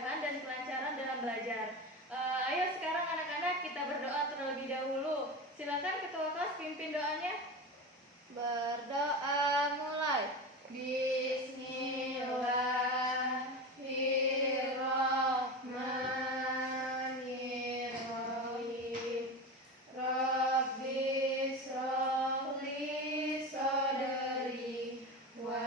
kemudahan dan kelancaran dalam belajar. Ayo sekarang anak-anak kita berdoa terlebih dahulu. Silakan ketua kelas pimpin doanya. Berdoa mulai. Bismillahirrahmanirrahim. Rabbi shrahli sadri wa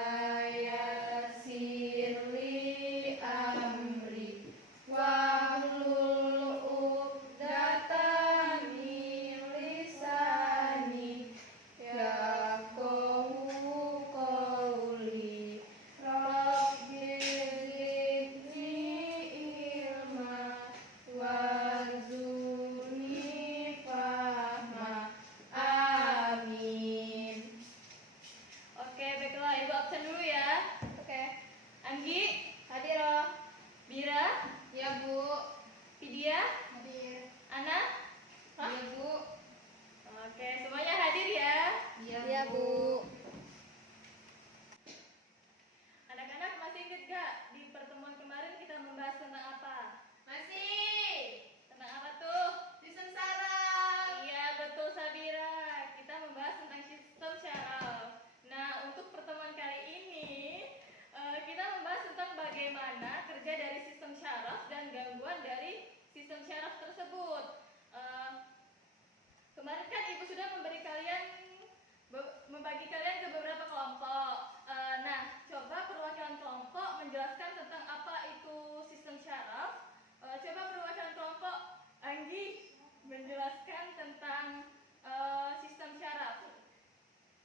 yassir li amri wahlul 'uqdatam min lisani yafqahu qawli. Rabbi zidni ilma warzuqni fahma. Amin. Oke, baiklah, Ibu absen dulu ya. Oke. Anggi, Hadir, oh. Bira, Ya, Bu. Vidya, Hadir. Ana. Hah? Ya, Bu. Oke, semuanya hadir ya. Ya, Bu. Anak-anak masih ingat gak di pertemuan kemarin kita membahas tentang apa? Masih. Tentang apa tuh? Sistem saraf. Iya, betul Sabira. Kita membahas tentang sistem syaraf. Nah, untuk pertemuan kali ini kita membahas tentang bagaimana kerja dari sistem syaraf dan gangguan dari sistem syaraf tersebut. Kemarin kan Ibu sudah membagi kalian ke beberapa kelompok. Nah, coba perwakilan kelompok menjelaskan tentang apa itu sistem syaraf. Coba perwakilan kelompok Anggi menjelaskan tentang sistem syaraf.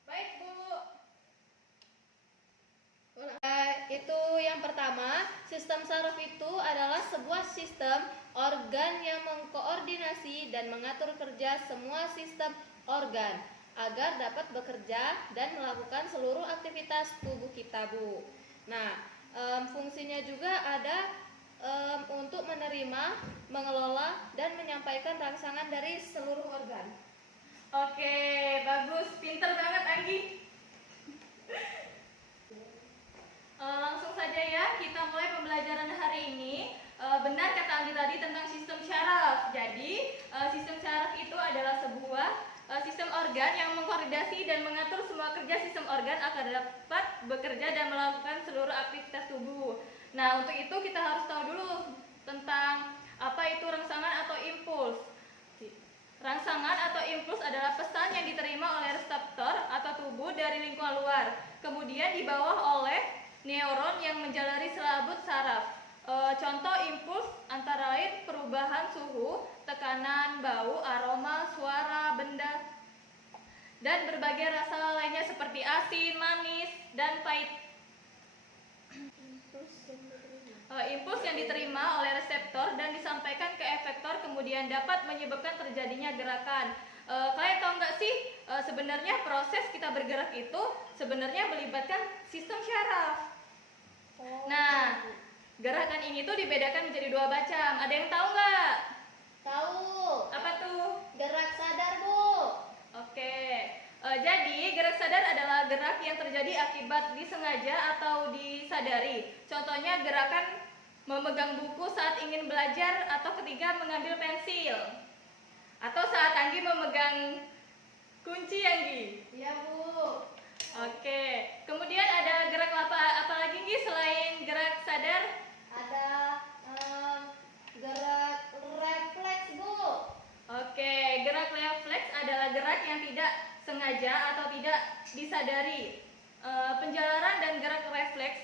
Baik, Bu. Itu yang pertama, sistem saraf itu adalah sebuah sistem organ yang mengkoordinasi dan mengatur kerja semua sistem organ agar dapat bekerja dan melakukan seluruh aktivitas tubuh kita, Bu. Nah, fungsinya juga ada untuk menerima, mengelola, dan menyampaikan rangsangan dari seluruh organ. Oke, bagus, pinter banget Anggi. Langsung saja ya, kita mulai pembelajaran hari ini. Benar kata Anggi tadi tentang sistem syaraf. Jadi, sistem syaraf itu adalah sebuah sistem organ yang mengkoordinasi dan mengatur semua kerja sistem organ agar dapat bekerja dan melakukan seluruh aktivitas tubuh. Nah, untuk itu kita harus tahu dulu tentang apa itu rangsangan atau impuls. Rangsangan atau impuls adalah pesan yang diterima oleh reseptor atau tubuh dari lingkungan luar, kemudian dibawa oleh neuron yang menjalari selaput saraf. Contoh impuls antara lain perubahan suhu, tekanan, bau, aroma, suara, benda, dan berbagai rasa lainnya seperti asin, manis, dan pahit. Impuls yang diterima oleh reseptor dan disampaikan ke efektor kemudian dapat menyebabkan terjadinya gerakan. Kalian tahu nggak sih sebenarnya proses kita bergerak itu sebenarnya melibatkan sistem syaraf. Nah, gerakan ini tuh dibedakan menjadi dua macam. Ada yang tahu nggak? Tahu. Apa tuh? Gerak sadar, Bu. Oke. Jadi gerak sadar adalah gerak yang terjadi akibat disengaja atau disadari. Contohnya gerakan memegang buku saat ingin belajar atau ketika mengambil pensil. Atau saat Anggi memegang kunci Anggi. Iya, Bu. Oke. Kemudian ada gerak apa lagi Anggi selain gerak sadar? Ada gerak refleks, Bu. Oke, gerak refleks adalah gerak yang tidak sengaja atau tidak disadari. Penjalaran dan gerak refleks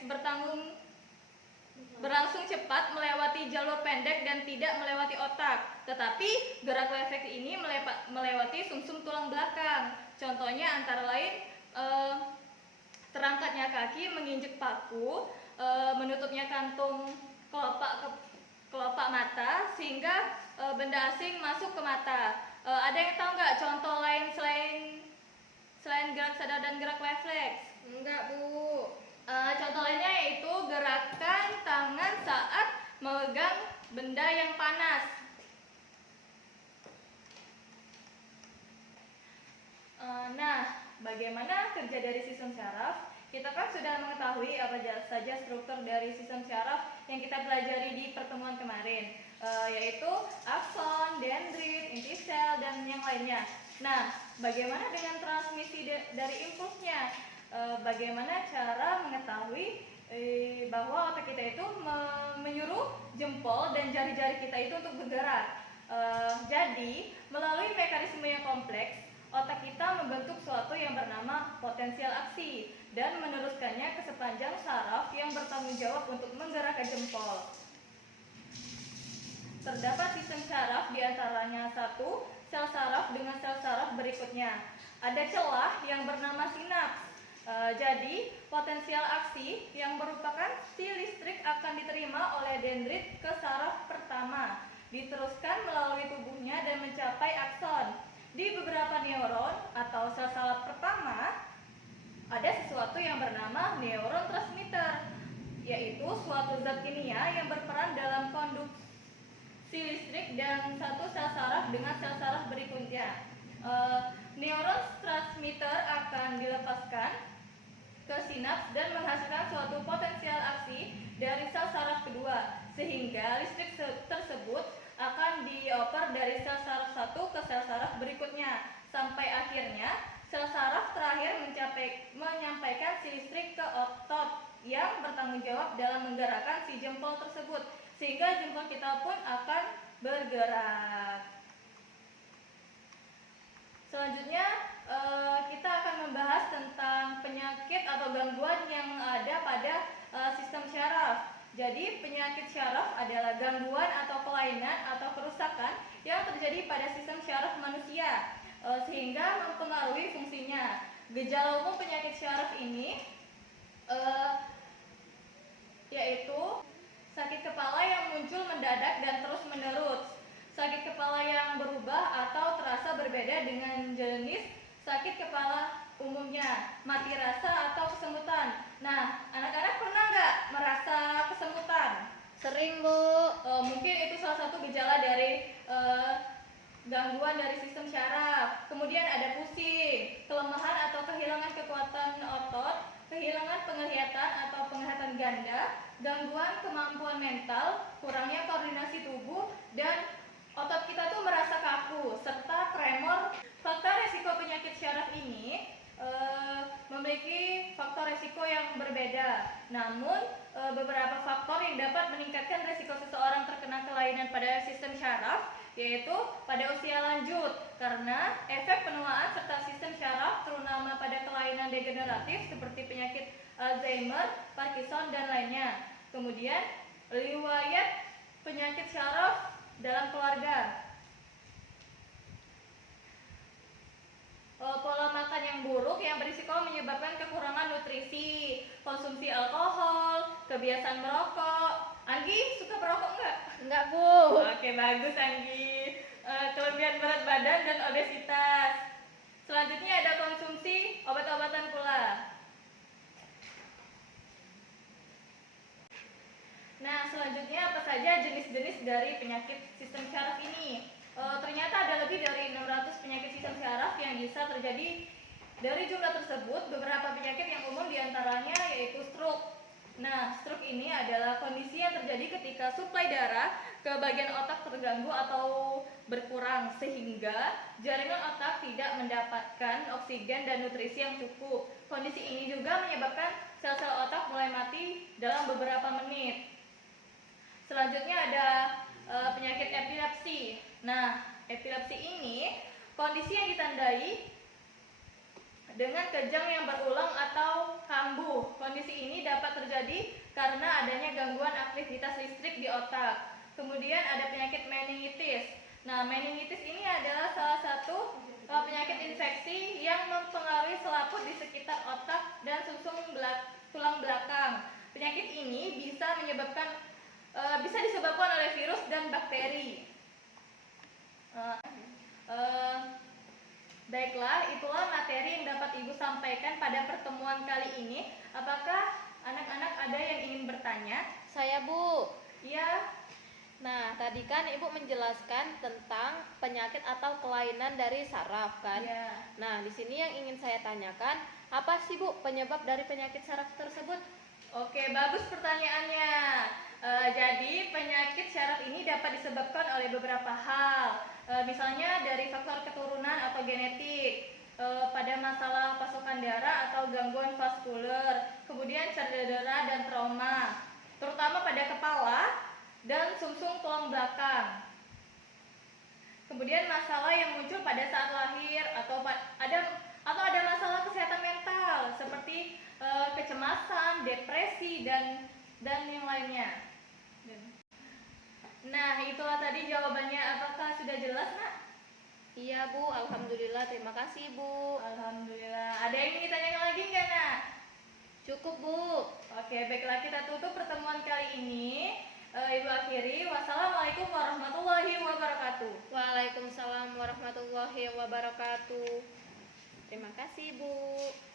berlangsung cepat melewati jalur pendek dan tidak melewati otak. Tetapi gerak refleks ini melewati sumsum tulang belakang. Contohnya antara lain terangkatnya kaki menginjek paku, menutupnya kantung kelopak mata sehingga benda asing masuk ke mata. Ada yang tahu nggak contoh lain selain gerak sadar dan gerak refleks? Enggak, Bu. Contoh lainnya yaitu gerakan tangan saat memegang benda yang panas. Nah, bagaimana kerja dari sistem syaraf? kita kan sudah mengetahui apa saja struktur dari sistem syaraf yang kita pelajari di pertemuan kemarin, yaitu akson, dendrit, inti sel, dan yang lainnya. Nah, bagaimana dengan transmisi dari impulsnya? Bagaimana cara mengetahui bahwa otak kita itu menyuruh jempol dan jari-jari kita itu untuk bergerak? Jadi, melalui mekanisme yang kompleks, otak kita membentuk suatu yang bernama potensial aksi dan meneruskannya ke sepanjang saraf yang bertanggung jawab untuk menggerakkan jempol. Terdapat sistem syaraf diantaranya satu, sel saraf dengan sel saraf berikutnya. Ada celah yang bernama sinaps. Jadi, potensial aksi yang merupakan si listrik akan diterima oleh dendrit ke saraf pertama, diteruskan melalui tubuhnya dan mencapai akson. Di beberapa neuron atau sel saraf pertama, ada sesuatu yang bernama neuron transmitter, yaitu suatu zat kimia yang berperan dalam konduksi listrik dan satu sel saraf dengan sel saraf berikutnya. Neuron transmitter akan dilepaskan ke sinaps dan menghasilkan suatu potensial aksi dari sel saraf kedua, sehingga listrik tersebut akan dioper dari sel saraf satu ke sel saraf berikutnya, sampai akhirnya sel saraf terakhir menyampaikan si listrik ke otot yang bertanggung jawab dalam menggerakkan si jempol tersebut, sehingga jempol kita pun akan bergerak. Selanjutnya kita akan membahas tentang penyakit atau gangguan yang ada pada sistem syaraf. Jadi, penyakit syaraf adalah gangguan atau kelainan atau kerusakan yang terjadi pada sistem syaraf manusia, sehingga mempengaruhi fungsinya. Gejala umum penyakit syaraf ini yaitu sakit kepala yang muncul mendadak dan terus-menerus, sakit kepala yang berubah atau terasa berbeda dengan jenis sakit kepala umumnya, mati rasa atau kesemutan. Nah, anak-anak pernah nggak merasa kesemutan? Sering, Bu. Mungkin itu salah satu gejala dari gangguan dari sistem syaraf. Kemudian ada pusing, kelemahan atau kehilangan kekuatan otot, kehilangan penglihatan atau penglihatan ganda, gangguan kemampuan mental, kurangnya koordinasi tubuh, dan otot kita tuh merasa kaku, serta tremor. Faktor resiko penyakit syaraf ini memiliki faktor resiko yang berbeda. Namun, beberapa faktor yang dapat meningkatkan resiko seseorang terkena kelainan pada sistem syaraf, yaitu pada usia lanjut, karena efek penuaan serta sistem syaraf terutama pada kelainan degeneratif seperti penyakit Alzheimer, Parkinson, dan lainnya. Kemudian, riwayat penyakit syaraf dalam keluarga. Pola makan yang buruk yang berisiko menyebabkan kekurangan nutrisi, konsumsi alkohol, kebiasaan merokok. Anggi suka merokok nggak? Enggak, Bu. Oke, bagus Anggi. Kelebihan berat badan dan obesitas. Selanjutnya ada konsumsi obat-obatan pula. Nah, selanjutnya apa saja jenis-jenis dari penyakit sistem syaraf ini? Ternyata ada lebih dari 600 penyakit sistem syaraf yang bisa terjadi. Dari jumlah tersebut, beberapa penyakit yang umum diantaranya yaitu stroke. Nah, stroke ini adalah kondisi yang terjadi ketika suplai darah ke bagian otak terganggu atau berkurang, sehingga jaringan otak tidak mendapatkan oksigen dan nutrisi yang cukup. Kondisi ini juga menyebabkan sel-sel otak mulai mati dalam beberapa menit. Selanjutnya ada penyakit epilepsi. Nah, epilepsi ini kondisi yang ditandai dengan kejang yang berulang atau kambuh. Kondisi ini dapat terjadi karena adanya gangguan aktivitas listrik di otak. Kemudian ada penyakit meningitis. Nah, meningitis ini adalah salah satu penyakit infeksi yang mempengaruhi selaput di sekitar otak dan tulang belakang. Penyakit ini bisa disebabkan oleh virus dan bakteri. Baiklah, itulah materi yang dapat Ibu sampaikan pada pertemuan kali ini. Apakah anak-anak ada yang ingin bertanya? Saya, Bu. Iya. Nah, tadi kan Ibu menjelaskan tentang penyakit atau kelainan dari saraf kan? Iya. Nah, di sini yang ingin saya tanyakan, apa sih Bu penyebab dari penyakit saraf tersebut? Oke, bagus pertanyaannya. Jadi penyakit syaraf ini dapat disebabkan oleh beberapa hal. Misalnya dari faktor keturunan atau genetik, pada masalah pasokan darah atau gangguan vaskuler, kemudian cedera dan trauma, terutama pada kepala dan sumsum tulang belakang. Kemudian masalah yang muncul pada saat lahir ada masalah kesehatan mental seperti kecemasan, depresi dan yang lainnya. Nah, itulah tadi jawabannya. Apakah sudah jelas, Nak? Iya Bu, Alhamdulillah, terima kasih Bu. Alhamdulillah. Ada yang ingin ditanyakan lagi nggak, Nak? Cukup Bu. Oke, baiklah, kita tutup pertemuan kali ini. Ibu akhiri. Wassalamualaikum warahmatullahi wabarakatuh. Waalaikumsalam warahmatullahi wabarakatuh. Terima kasih Bu.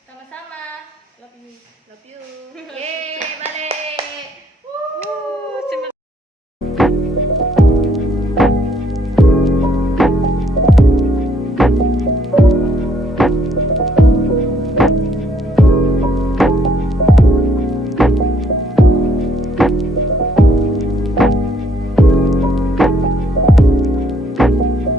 Sama-sama. Love you. Love you. Yeay, balik. Terima